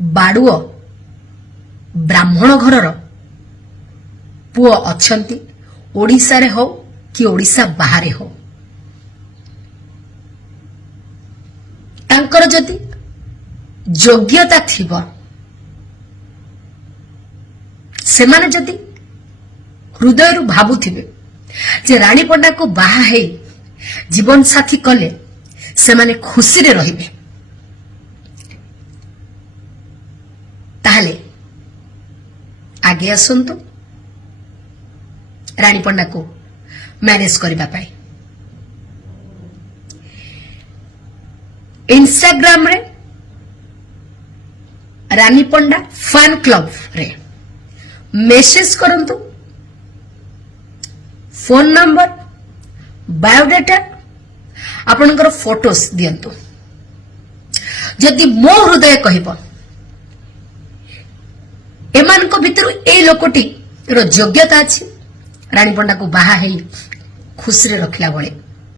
बाड़ुओ ब्राह्मण घरर पुओ अछंती ओडिसा रे हो कि ओडिसा बाहरे हो तांकर जदि योग्यता थिबो सेमाने जदि हृदय भावुथिबे जे रानी पंडा को बाहा है जीवन साथी कले सेमाने खुशी रे रहिबे ताहले आगे आसंतु रानी पंडा को मैरेज करबा पाई इंस्टाग्राम रे रानी पंडा फैन क्लब रे मेसेज करंतु फोन नंबर बायोडाटा आपनकर फोटोस दियंतु जदि मो हृदय कहब एमान को भितर ए लोकटी रो योग्यता अछि रानी पंडा को बाहा है खुशी रे रखला बळे